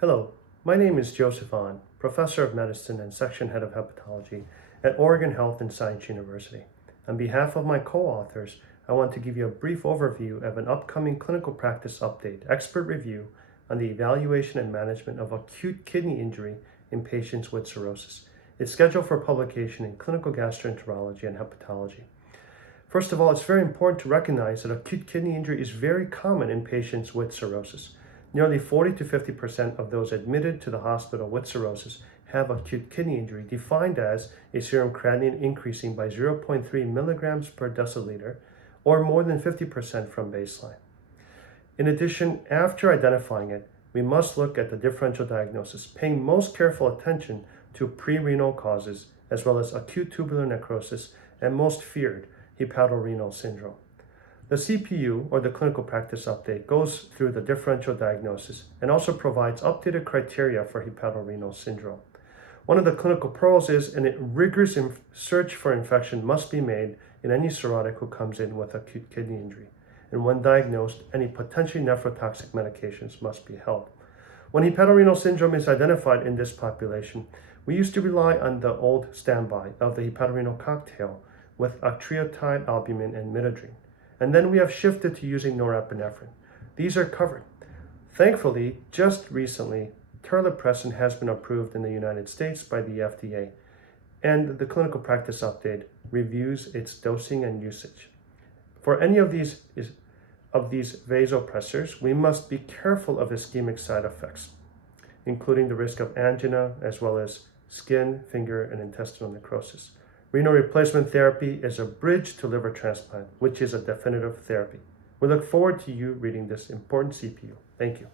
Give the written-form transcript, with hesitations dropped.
Hello, my name is Jospeh Ahn, Professor of Medicine and Section Head of Hepatology at Oregon Health and Science University. On behalf of my co-authors, I want to give you a brief overview of an upcoming clinical practice update, expert review on the evaluation and management of acute kidney injury in patients with cirrhosis. It's scheduled for publication in Clinical Gastroenterology and Hepatology. First of all, it's very important to recognize that acute kidney injury is very common in patients with cirrhosis. Nearly 40 to 50% of those admitted to the hospital with cirrhosis have acute kidney injury, defined as a serum creatinine increasing by 0.3 milligrams per deciliter, or more than 50% from baseline. In addition, after identifying it, we must look at the differential diagnosis, paying most careful attention to pre-renal causes, as well as acute tubular necrosis, and most feared, hepatorenal syndrome. The CPU, or the Clinical Practice Update, goes through the differential diagnosis and also provides updated criteria for hepatorenal syndrome. One of the clinical pearls is a rigorous search for infection must be made in any cirrhotic who comes in with acute kidney injury. And when diagnosed, any potentially nephrotoxic medications must be held. When hepatorenal syndrome is identified in this population, we used to rely on the old standby of the hepatorenal cocktail with octreotide, albumin, and midodrine. And then we have shifted to using norepinephrine. These are covered. Thankfully, just recently, terlipressin has been approved in the United States by the FDA, and the Clinical Practice Update reviews its dosing and usage. For any of these vasopressors, we must be careful of ischemic side effects, including the risk of angina, as well as skin, finger, and intestinal necrosis. Renal replacement therapy is a bridge to liver transplant, which is a definitive therapy. We look forward to you reading this important CPU. Thank you.